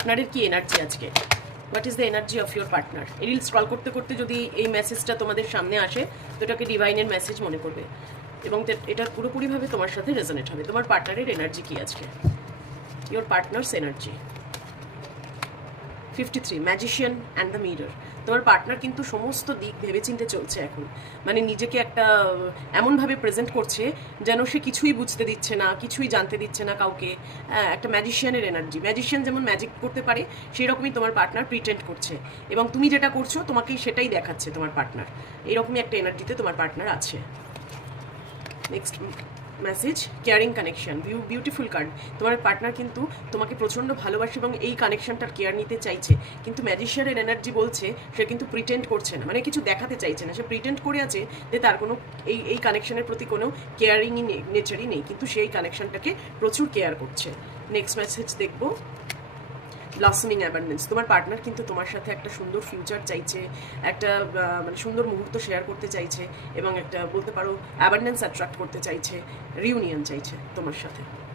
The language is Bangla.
আপনাদের কি এনার্জি আজকে? What is the energy of your partner? Reel scroll করতে করতে যদি এই মেসেজটা তোমাদের সামনে আসে তো এটাকে ডিভাইনের মেসেজ মনে করবে এবং এটা পুরোপুরিভাবে তোমার সাথে রেজোনেট হবে। তোমার পার্টনারের এনার্জি কি আজকে? Your partners energy 53 magician and the mirror. তোমার পার্টনার কিন্তু সমস্ত দিক ভেবেচিন্তে চলছে এখন, মানে নিজেকে একটা এমনভাবে প্রেজেন্ট করছে যেন সে কিছুই বুঝতে দিচ্ছে না, কিছুই জানতে দিচ্ছে না কাউকে। একটা ম্যাজিশিয়ানের এনার্জি। ম্যাজিশিয়ান যেমন ম্যাজিক করতে পারে সেই রকমই তোমার পার্টনার প্রিটেন্ড করছে এবং তুমি যেটা করছো তোমাকেই সেটাই দেখাচ্ছে তোমার পার্টনার। এইরকমই একটা এনার্জিতে তোমার পার্টনার আছে। Next message, caring connection, beautiful card. তোমার পার্টনার কিন্তু তোমাকে প্রচণ্ড ভালোবাসে এবং এই কানেকশনটার কেয়ার নিতে চাইছে, কিন্তু ম্যাজিশিয়ানের এনার্জি বলছে সে কিন্তু প্রিটেন্ড করছে না, মানে কিছু দেখাতে চাইছে না, সে প্রিটেন্ড করে আছে যে তার কোনো এই কানেকশনের প্রতি কোনো কেয়ারিংই নেচারই নেই, কিন্তু সেই কানেকশনটাকে প্রচুর কেয়ার করছে। নেক্সট মেসেজ দেখবো, ব্লসমিং অ্যাবান্ডেন্স। তোমার পার্টনার কিন্তু তোমার সাথে একটা সুন্দর ফিউচার চাইছে, একটা মানে সুন্দর মুহূর্ত শেয়ার করতে চাইছে এবং একটা বলতে পারো অ্যাবান্ডেন্স অ্যাট্রাক্ট করতে চাইছে, রিউনিয়ন চাইছে তোমার সাথে।